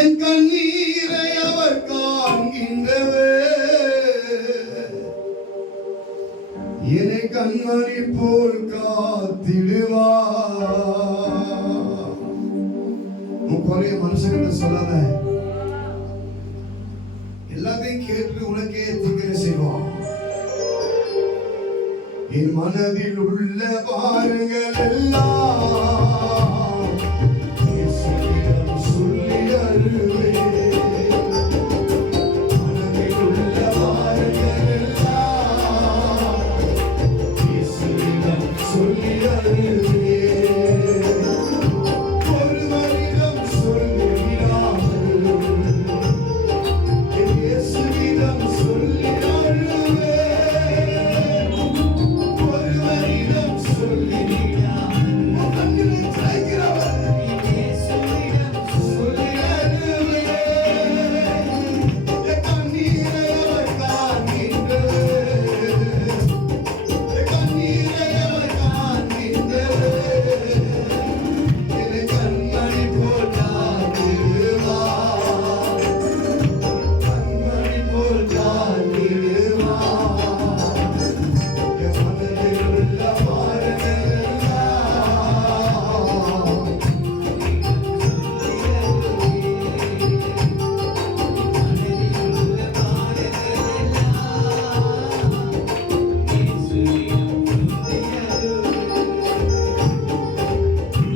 என் கண்ணீரை அவர் காண்கின்றவர். என்னை கண்மணி போல் காத்திடுவார். உன் குறைய மனுஷங்கிட்ட சொல்லாத. எல்லாத்தையும் கேட்டு உனக்கே தீக்கிர செய்வான். என் மனதில் உள்ள பாருங்கள் எல்லாம்.